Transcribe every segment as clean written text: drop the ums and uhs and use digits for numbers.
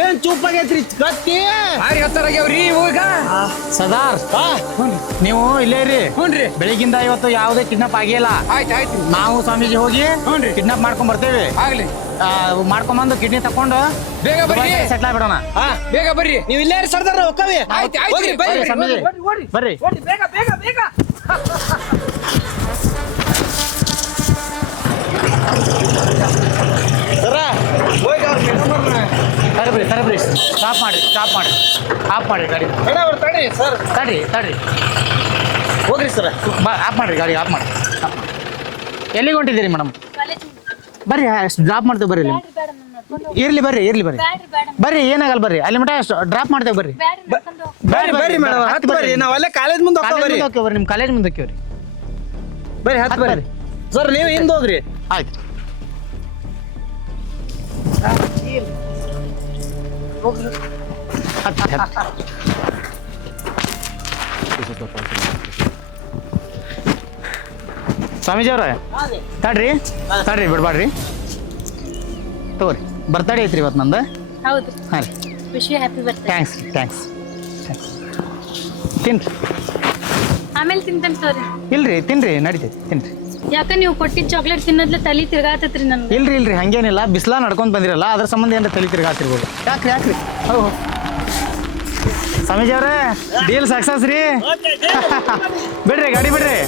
ಏನ್ ಚೂಪಾಗೈತ್ರಿ ಕತ್ತಿ ಭಾರಿ ಹತ್ತಾರಾಗ್ಯಾವ್ರಿ ಈಗ ಸದಾರ್ ನೀವು ಇಲ್ಲೇ ಇರಿ. ಹ್ಞೂನ್ರಿ. ಬೆಳಿಗ್ಗಿಂದ ಇವತ್ತು ಯಾವುದೇ ಕಿಡ್ನಾಪ್ ಆಗಿಲ್ಲ. ಆಯ್ತು ನಾವು ಸ್ವಾಮೀಜಿ ಹೋಗಿ ಹ್ಞೂನ್ರಿ. ಕಿಡ್ನಾಪ್ ಮಾಡ್ಕೊಂಡ್ ಬರ್ತೇವೆ. ಆಗ್ಲಿ ಮಾಡ್ಕೊಂಬಂದು ಕಿಡ್ನಿ ತಕೊಂಡು ಬೇಗ ಬರ್ರಿ ಸೆಟ್ಲ್ ಆಗ್ಬಿಡೋಣ. ಬೇಗ ಬರ್ರಿ ನೀವ್ ಇಲ್ಲೇ ಇರಿ ಸರ್ದಾರ್ ಹೋಗ್ತಾವೆ. ಆಯ್ತು ಹೋಗ್ರಿ, ಬರ್ರಿ, ಬರ್ರಿ, ಸ್ವಾಮೀಜಿ. ಬರ್ರಿ ಬೇಗ ಬೇಗ ಬೇಗ ಸರ ಹೋಗಿ ಅವ್ರ ತರಬ್ರಿ ಸ್ಟಾಪ್ ಮಾಡಿ ಗಾಡಿ ತಡ್ರಿ ಸರ್ ತಡ್ರಿ ಹೋಗ್ರಿ ಸರ ಆಫ್ ಮಾಡ್ರಿ ಗಾಡಿ ಆಫ್ ಮಾಡಿ. ಎಲ್ಲಿಗೆ ಹೊಂಟಿದ್ದೀರಿ ಮೇಡಮ್? ಬರ್ರಿ ಡ್ರಾಪ್ ಮಾಡ್ತೇವೆ ಬರ್ರಿ. ಇರ್ಲಿ ಬರ್ರಿ ಏನಾಗಲ್ಲ ಬರ್ರಿ. ಅಲ್ಲಿ ಮಟ ಡ್ರಾಪ್ ಮಾಡ್ತೇವೆ ಬರ್ರಿ. ಬರ್ರಿ ಮೇಡಮ್ ಹತ್ತು ಬರ್ರಿ ನಾವ್ ಅಲ್ಲೇ ಕಾಲೇಜ್ ಮುಂದೆ ಹೋಗ್ತಾವ್ರಿ. ಹೋಗ್ತೇವ್ರಿ ನಿಮ್ಮ ಕಾಲೇಜ್ ಮುಂದೆ ಹೋಗ್ತೇವ್ರಿ. ಬರ್ರಿ ಹತ್ತು ಬರ್ರಿ ಸರ್ ನೀವು ಹಿಂದೆ ಹೋಗ್ರಿ. ಆಯ್ತು ಸ್ವಾಮೀಜಿ ಅವ್ರ ತಡ್ರಿ ಬಿಡ್ಬಾಡ್ರಿ. ತಗೋರಿ ಬರ್ತಡೇ ಐತ್ರಿ ಇವತ್ತು ನಂದು. ಹೌದು ಹಾಂ ರೀ wish you happy birthday. Thanks ತಿನ್ರಿ. ಆಮೇಲೆ ತಿಂತೇನೆ ಸರ್. ಇಲ್ರಿ ತಿನ್ರಿ ನಡೀತೈತಿ ತಿನ್ರಿ. ಯಾಕ ನೀವು ಕೊಟ್ಟಿದ್ದ ಚಾಕ್ಲೇಟ್ ತಿನ್ನೋದ್ಲ ತಲೆ ತಿರ್ಗಾತತ್ರಿ ನನ್ಗೆ. ಇಲ್ರಿ ಹಂಗೇನಿಲ್ಲ. ಬಿಸ್ಲಾ ನಡ್ಕೊಂಡ್ ಬಂದಿರಲ್ಲ ಅದ್ರ ಸಂಬಂಧ ಏನಾರ ತಲೆ ತಿರ್ಗಾತಿರ್ಬೋದು. ಯಾಕ್ರಿ ಹೌದು ಸ್ವಾಮೀಜಿ ಅವ್ರೆ ಡೀಲ್ ಸಕ್ಸಸ್ ರೀ. ಬಿಡ್ರಿ ಗಾಡಿ ಬಿಡ್ರಿ.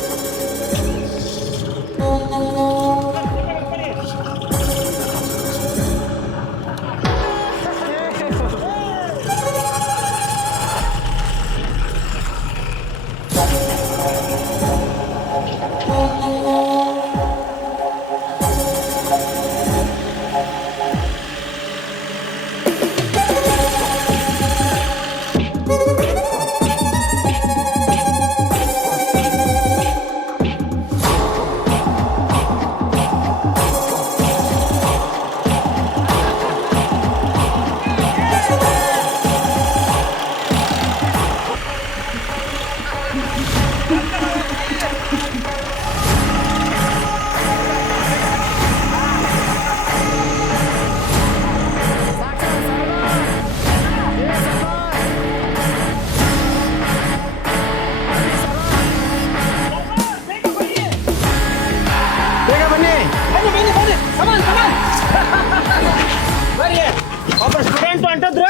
ಒಬ್ಬ ಸ್ಟೂಡೆಂಟ್ ಹೊಂಟದ್ರು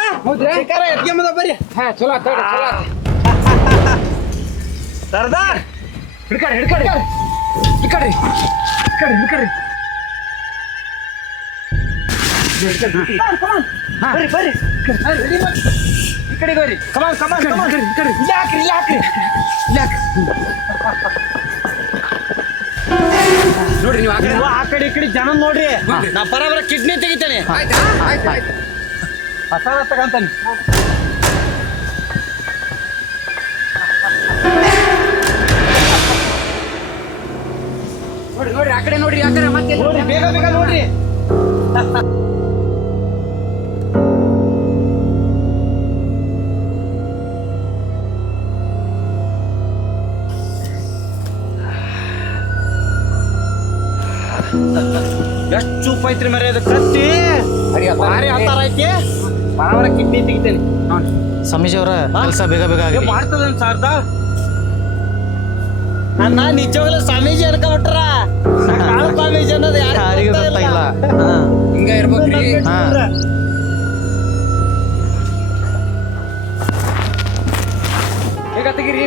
ಶಿಖರ ಎತ್ಕೊಂಬಂದ ಬರ್ರಿ. ಚಲೋ ಸರ್ದಾರ್ ಹಿಡ್ಕಡ್ರಿ ಬರ್ರಿ ಈ ಕಡೆ ಬರ್ರಿ. ಕಮಾನ್ ಇಲ್ಲಿ ಹಾಕ್ರಿ ನೋಡ್ರಿ ನೀವು ಆ ಕಡೆ ಈ ಕಡೆ ಜನ ನೋಡ್ರಿ. ನಾ ಬರ ಕಿಡ್ನಿ ತೆಗಿತೇನೆ. ಆಯ್ತು ಹೊಸ ತಗಂತಾನೆ. ನೋಡ್ರಿ ಆ ಕಡೆ ನೋಡ್ರಿ ಯಾಕಂದ್ರೆ ಮತ್ತೆ ಬೇಗ ನೋಡ್ರಿ. ಎಷ್ಟು ಚೂಪ್ ಐತ್ರಿ ಮರಿ ಅದು ಕತ್ತಿ ಭಾರಿ ಹತ್ತಾರ ಐತಿ. ಬರ ಕಿಡ್ನಿ ತೆಗಿತೇನೆ. ಸ್ವಾಮೀಜಿ ಅವರ ಕೆಲಸ ಬೇಗ ಆಗಿ ಮಾಡ್ತದ ಸರ್ದಾರ್. ನನ್ನ ನಿಜವಾಗ್ಲೂ ಸ್ವಾಮೀಜಿ ಅನ್ಕೊಂಡ್ಬಿಟ್ರ. ಸ್ವಾಮೀಜಿ ಅನ್ನೋದು ಯಾರಿಗೂ ಗೊತ್ತಾಗಿಲ್ಲ. ಹಿಂಗ ಇರ್ಬೇಕ್ರಿ. ಬೇಗ ತೆಗೀರಿ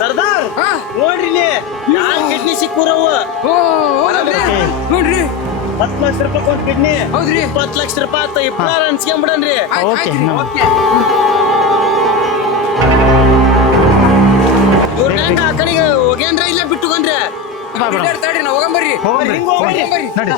ಸರ್ದಾರ್. ನೋಡ್ರಿ ಇಲ್ಲಿ ಯಾರ್ ಕಿಡ್ನಿ ಸಿಕ್ಕೂರವು. ನೋಡ್ರಿ 10 ಲಕ್ಷ ರೂಪಾಯಿ ಒಂದು ಕಿಡ್ನಿ. ಹೌದ್ರಿ 20 ಲಕ್ಷ ರೂಪಾಯಿ ಆತ. ಇಪ್ಪತ್ತಾರು ಅನ್ಸ್ಕೊಂಬಿಡನ್ರಿ. ಓಕೆ ಇವ್ರನ್ನ ಆ ಕಡೆಗೆ ಹೋಗ್ಯಾನ್ರ ಇಲ್ಲ ಬಿಟ್ಟುಕೊಂಡ್ರೆ ತಡ್ರಿ ನಾವು ಹೋಗಂಬರ್ರಿ. ನಡಿ